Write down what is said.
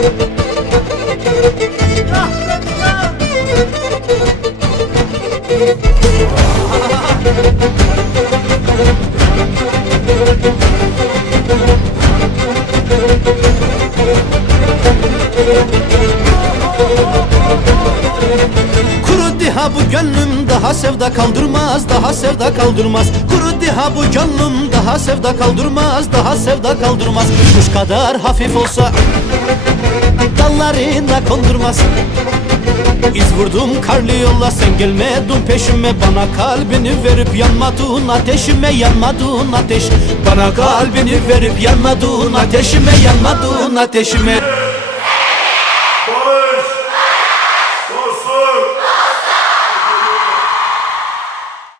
Kuru diha bu gönlüm daha sevda kaldırmaz daha sevda kaldırmaz. Kuru diha bu gönlüm daha sevda kaldırmaz daha sevda kaldırmaz. Kuş kadar hafif olsa Dallarına kondurmaz İz vurdum karlı yolla sen gelmedin peşime. Bana kalbini verip yanmadın ateşime yanmadın ateş. Bana kalbini verip yanmadın ateşime yanmadın ateşime